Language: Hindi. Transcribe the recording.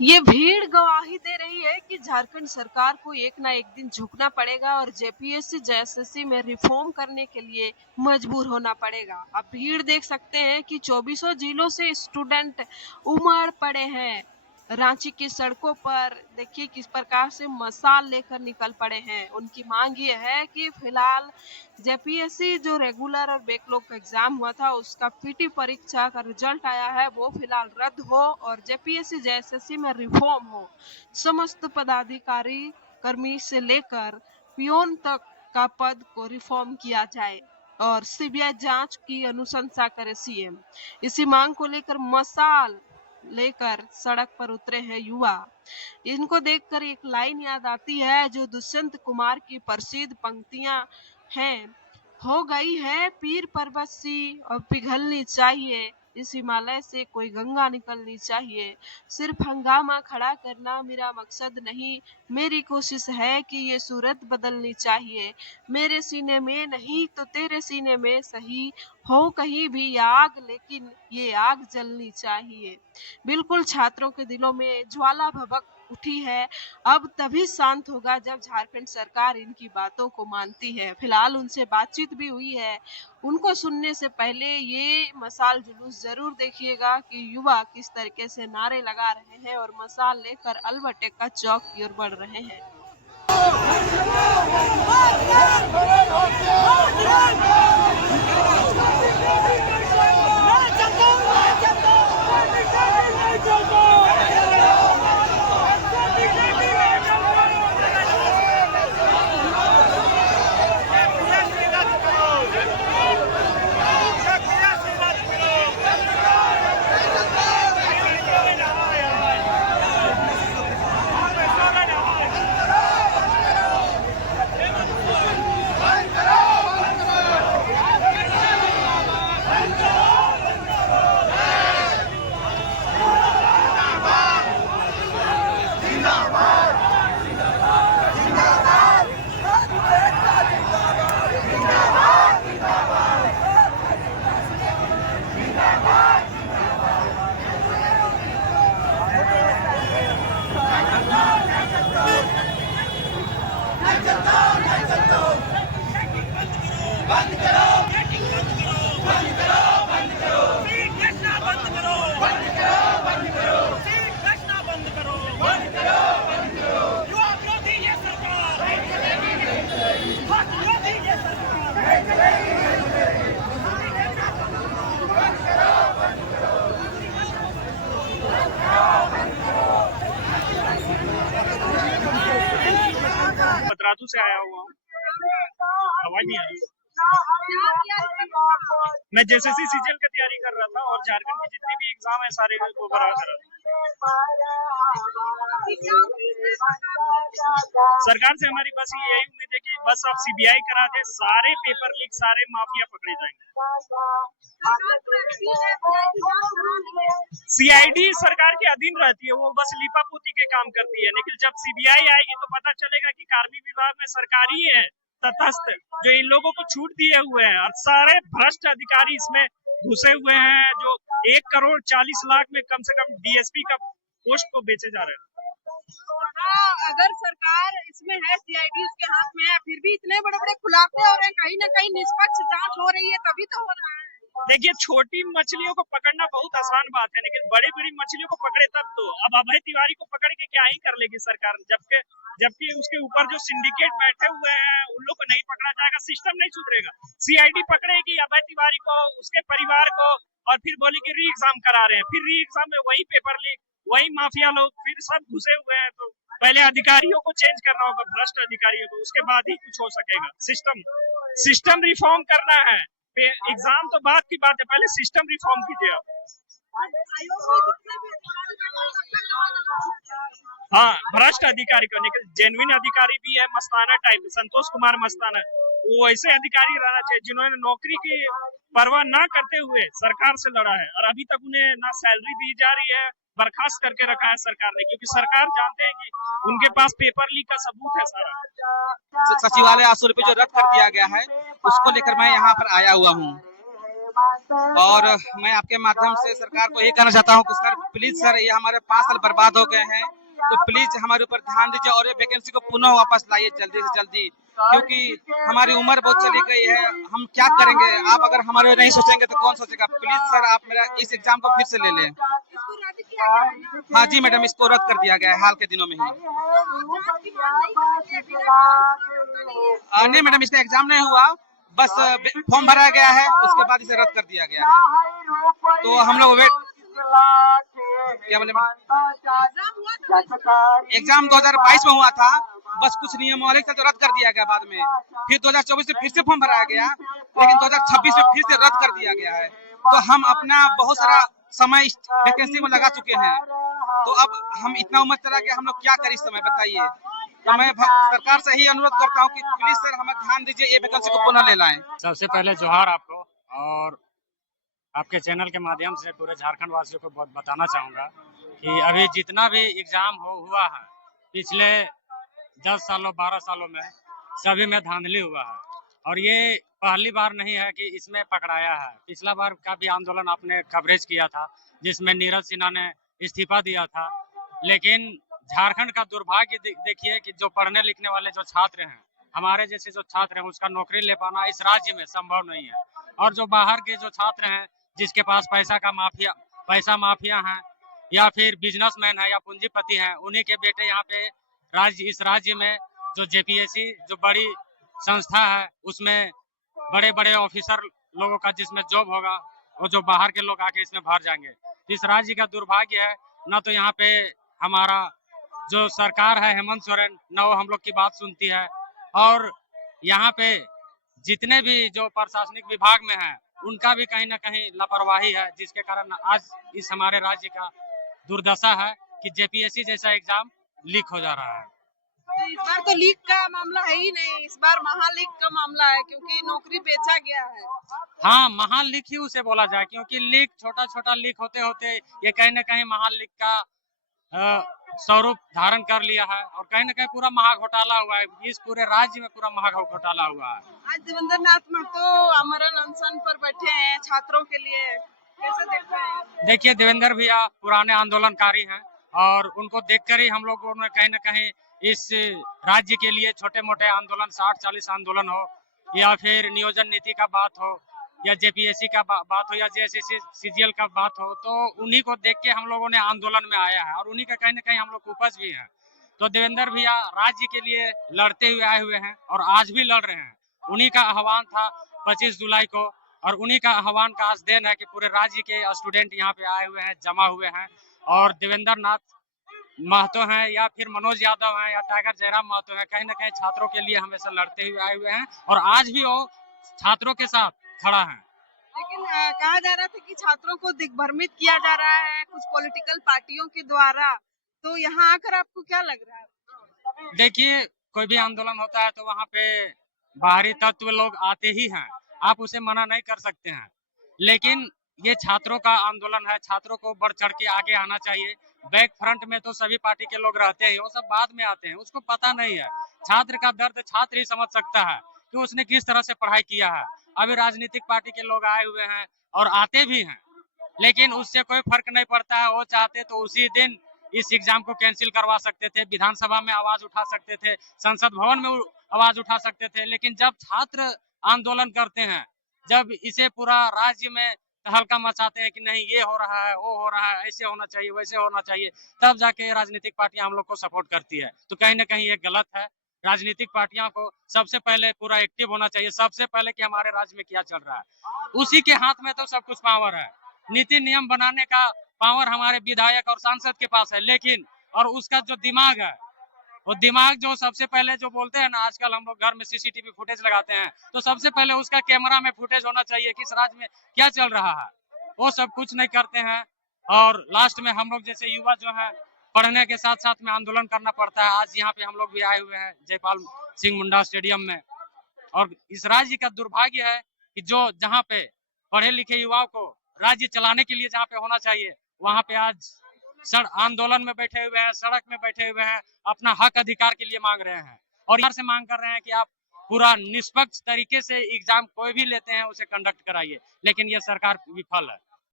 ये भीड़ गवाही दे रही है कि झारखंड सरकार को एक ना एक दिन झुकना पड़ेगा और जेपीएससी जेएसएससी में रिफॉर्म करने के लिए मजबूर होना पड़ेगा। अब भीड़ देख सकते हैं कि चौबीसों जिलों से स्टूडेंट उमड़ पड़े हैं। रांची की सड़कों पर देखिए किस प्रकार से मशाल लेकर निकल पड़े हैं। उनकी मांग ये है कि फिलहाल जेपीएससी जो रेगुलर और बैकलॉग एग्जाम हुआ था उसका पीटी परीक्षा का रिजल्ट आया है वो फिलहाल रद्द हो और जेपीएससी जेएसएससी में रिफॉर्म हो। समस्त पदाधिकारी कर्मी से लेकर पियोन तक का पद को रिफॉर्म किया जाए और सीबीआई जांच की अनुशंसा करे सीएम। इसी मांग को लेकर मशाल लेकर सड़क पर उतरे हैं युवा। इनको देखकर एक लाइन याद आती है जो दुष्यंत कुमार की प्रसिद्ध पंक्तियां हैं। हो गई है पीर पर्वत सी और पिघलनी चाहिए, इस हिमालय से कोई गंगा निकलनी चाहिए। सिर्फ हंगामा खड़ा करना मेरा मकसद नहीं, मेरी कोशिश है कि ये सूरत बदलनी चाहिए। मेरे सीने में नहीं तो तेरे सीने में सही, हो कहीं भी आग लेकिन ये आग जलनी चाहिए। बिल्कुल छात्रों के दिलों में ज्वाला भभक उठी है। अब तभी शांत होगा जब झारखंड सरकार इनकी बातों को मानती है। फिलहाल उनसे बातचीत भी हुई है। उनको सुनने से पहले ये मशाल जुलूस जरूर देखिएगा कि युवा किस तरीके से नारे लगा रहे हैं और मशाल लेकर अल्बर्ट एक्का चौक की ओर बढ़ रहे हैं। बतरातू से आया हुआ हूँ, आवाज नहीं आ रही। मैं जेएसएससी सीजीएल की तैयारी कर रहा था और झारखंड की जितनी भी एग्जाम है सारे को भरा कर रहा था। सरकार से हमारी बस यही उम्मीद है कि बस आप सीबीआई करा दे, सारे पेपर लीक, सारे माफिया पकड़े जाएंगे। सीआईडी सरकार के अधीन रहती है, वो बस लीपापोती के काम करती है, लेकिन जब सीबीआई आएगी तो पता चलेगा कि कार्मिक विभाग में सरकारी है तटस्थ जो इन लोगों को छूट दिए हुए हैं और सारे भ्रष्ट अधिकारी इसमें घुसे हुए हैं जो 1,40,00,000 में कम से कम डीएसपी का पोस्ट को बेचे जा रहे हैं। अगर सरकार इसमें है, सीआईडी उसके हाथ में है, फिर भी इतने बड़े बड़े खुलासे हो रहे हैं, कहीं ना कहीं निष्पक्ष जांच हो रही है तभी तो हो रहा है। देखिए, छोटी मछलियों को पकड़ना बहुत आसान बात है, लेकिन बड़ी बड़ी मछलियों को पकड़े तब तो। अब अभय तिवारी को पकड़ के क्या ही कर लेगी सरकार, जबकि उसके ऊपर जो सिंडिकेट बैठे हुए हैं उन लोग को नहीं पकड़ा जाएगा, सिस्टम नहीं सुधरेगा। सीआईडी पकड़ेगी अभय तिवारी को, उसके परिवार को, और फिर बोलेगी री एग्जाम करा रहे हैं, फिर री एग्जाम में वही पेपर लीक, वही माफिया लोग फिर सब घुसे हुए हैं। तो पहले अधिकारियों को चेंज करना होगा, भ्रष्ट अधिकारियों को, उसके बाद ही कुछ हो सकेगा। सिस्टम रिफॉर्म करना है, एग्जाम तो बात की बात है, पहले सिस्टम रिफॉर्म कीजिए आप। हाँ, भ्रष्ट अधिकारी को, लेकिन जेन्युइन अधिकारी भी है, मस्ताना टाइप, संतोष कुमार मस्ताना, वो ऐसे अधिकारी रहना चाहिए जिन्होंने नौकरी की परवाह ना करते हुए सरकार से लड़ा है और अभी तक उन्हें ना सैलरी दी जा रही है, बर्खास्त करके रखा है सरकार ने, क्योंकि सरकार जानते हैं कि उनके पास पेपर लीक का सबूत है सारा। सचिवालय 800 रुपये जो रद्द कर दिया गया है उसको लेकर मैं यहाँ पर आया हुआ हूँ। और मैं आपके माध्यम से सरकार को ये कहना चाहता हूँ कि सर प्लीज सर, ये हमारे 5 साल बर्बाद हो गए हैं, तो प्लीज हमारे ऊपर ध्यान दीजिए और ये वैकेंसी को पुनः वापस लाइए जल्दी से जल्दी, क्योंकि हमारी उम्र बहुत चली गई है। हम क्या करेंगे? आप अगर हमारे नहीं सोचेंगे तो कौन सोचेगा? प्लीज सर, आप मेरा इस एग्जाम को फिर से ले लें। इसको रद्द किया गया है ना? हाँ जी मैडम, इसको रद्द कर दिया गया है हाल के दिनों में ही। जांच की मांग नहीं करोगे? बिना जांच के होता नहीं है। नहीं मैडम, इसका एग्जाम नहीं हुआ, बस फॉर्म भरा गया है, उसके बाद इसे रद्द कर दिया गया है। तो हम लोग वेट, क्या बोले मैडम? एग्जाम हुआ था? एग्जाम 2022 में हुआ था, बस कुछ नियमावली से तो रद्द कर दिया गया बाद में। फिर 2024 में फिर से फॉर्म भराया गया, लेकिन 2026 में फिर से रद्द कर दिया गया है। तो हम अपना बहुत सारा समय इस वैकेंसी में लगा चुके हैं, तो अब हम इतना उम्र चला गया, हम लोग क्या करें इस समय बताइए। तो मैं सरकार से ही अनुरोध करता हूँ कि प्लीज सर हमें ध्यान दीजिए, ये वैकेंसी को पुनः ले लाएं। सबसे पहले जोहार आपको, और आपके चैनल के माध्यम से पूरे झारखंड वासियों को बहुत बताना चाहूँगा कि अभी जितना भी एग्ज़ाम हुआ है पिछले 10 सालों 12 सालों में, सभी में धांधली हुआ है। और ये पहली बार नहीं है कि इसमें पकड़ाया है। पिछला बार का भी आंदोलन आपने कवरेज किया था, जिसमें नीरज सिन्हा ने इस्तीफा दिया था। लेकिन झारखंड का दुर्भाग्य देखिए कि जो पढ़ने लिखने वाले जो छात्र हैं, हमारे जैसे जो छात्र हैं, उसका नौकरी ले पाना इस राज्य में संभव नहीं है। और जो बाहर के जो छात्र हैं, जिसके पास पैसा माफिया हैं, या फिर बिजनेसमैन है या पूंजीपति हैं, उन्हीं के बेटे यहाँ पे इस राज्य में जो जेपीएससी जो बड़ी संस्था है, उसमें बड़े बड़े ऑफिसर लोगों का जिसमें जॉब होगा, वो जो बाहर के लोग आके इसमें भर जाएंगे। इस राज्य का दुर्भाग्य है, ना तो यहाँ पे हमारा जो सरकार है हेमंत सोरेन, ना वो हम लोग की बात सुनती है। और यहाँ पे जितने भी जो प्रशासनिक विभाग में है, उनका भी कहीं ना कहीं लापरवाही है, जिसके कारण आज इस हमारे राज्य का दुर्दशा है कि जेपीएससी जैसा एग्जाम लीक हो जा रहा है। इस बार तो लीक का मामला है ही नहीं, इस बार महालीक का मामला है, क्योंकि नौकरी बेचा गया है। हाँ, महालीक ही उसे बोला जाए, क्योंकि लीक छोटा छोटा लीक होते होते ये कहीं ना कहीं महालीक का स्वरूप धारण कर लिया है, और कहीं ना कहीं पूरा महा घोटाला हुआ है। इस पूरे राज्य में पूरा महा घोटाला हुआ है। आज देवेंद्र नाथ महतो आमरण अनशन पर बैठे हैं छात्रों के लिए, कैसे देखते हैं? देखिए, देवेंद्र भैया पुराने आंदोलनकारी हैं, और उनको देखकर ही हम लोगों ने कहीं ना कहीं इस राज्य के लिए छोटे मोटे आंदोलन, 60-40 आंदोलन हो, या फिर नियोजन नीति का बात हो, या जेपीएससी का बात हो, या जेएसएससी सीजीएल का बात हो, तो उन्हीं को देख के हम लोगों ने आंदोलन में आया है, और उन्हीं का कहीं ना कहीं हम लोग उपज भी है। तो देवेंद्र भैया राज्य के लिए लड़ते हुए आए हुए हैं, और आज भी लड़ रहे हैं। उन्हीं का आह्वान था 25 जुलाई को, और उन्हीं का आह्वान का आज देन है कि पूरे राज्य के स्टूडेंट यहाँ पे आए हुए हैं, जमा हुए हैं। और देवेंद्र नाथ महतो हैं, या फिर मनोज यादव हैं, या टाइगर जयराम महतो हैं, कहीं ना कहीं छात्रों के लिए हमेशा लड़ते हुए आए हुए हैं, और आज भी वो छात्रों के साथ खड़ा है। लेकिन कहा जा रहा था कि छात्रों को दिग्भ्रमित किया जा रहा है कुछ पॉलिटिकल पार्टियों के द्वारा, तो यहाँ आकर आपको क्या लग रहा है? देखिए, कोई भी आंदोलन होता है तो वहाँ पे बाहरी तत्व लोग आते ही हैं, आप उसे मना नहीं कर सकते हैं। लेकिन ये छात्रों का आंदोलन है, छात्रों को बढ़ चढ़ के आगे आना चाहिए। बैक फ्रंट में तो सभी पार्टी के लोग रहते हैं, वो सब बाद में आते हैं, उसको पता नहीं है। छात्र का दर्द छात्र ही समझ सकता है कि उसने किस तरह से पढ़ाई किया है। अभी राजनीतिक पार्टी के लोग आए हुए हैं, और आते भी हैं, लेकिन उससे कोई फर्क नहीं पड़ता है। वो चाहते तो उसी दिन इस एग्जाम को कैंसिल करवा सकते थे, विधानसभा में आवाज उठा सकते थे, संसद भवन में आवाज उठा सकते थे। लेकिन जब छात्र आंदोलन करते हैं, जब इसे पूरा राज्य में तहलका मचाते हैं कि नहीं ये हो रहा है, वो हो रहा है, ऐसे होना चाहिए, वैसे होना चाहिए, तब जाके राजनीतिक पार्टियां हम लोग को सपोर्ट करती है। तो कहीं ना कहीं ये गलत है। राजनीतिक पार्टियों को सबसे पहले पूरा एक्टिव होना चाहिए, सबसे पहले कि हमारे राज्य में क्या चल रहा है। उसी के हाथ में तो सब कुछ पावर है। नीति नियम बनाने का पावर हमारे विधायक और सांसद के पास है, लेकिन और उसका जो दिमाग है, वो दिमाग जो सबसे पहले जो बोलते हैं ना, आजकल हम लोग घर में सीसीटीवी फुटेज लगाते हैं, तो सबसे पहले उसका कैमरा में फुटेज होना चाहिए कि इस राज्य में क्या चल रहा है। वो सब कुछ नहीं करते हैं, और लास्ट में हम लोग जैसे युवा जो है, पढ़ने के साथ साथ में आंदोलन करना पड़ता है। आज यहाँ पे हम लोग भी आए हुए हैं जयपाल सिंह मुंडा स्टेडियम में, और इस राज्य का दुर्भाग्य है कि जो जहाँ पे पढ़े लिखे युवाओं को राज्य चलाने के लिए जहाँ पे होना चाहिए, वहाँ पे आज आंदोलन में बैठे हुए हैं, सड़क में बैठे हुए हैं, अपना हक अधिकार के लिए मांग रहे हैं, और यहाँ से मांग कर रहे हैं कि आप पूरा निष्पक्ष तरीके से एग्जाम कोई भी लेते हैं उसे कंडक्ट कराइए, लेकिन ये सरकार विफल है।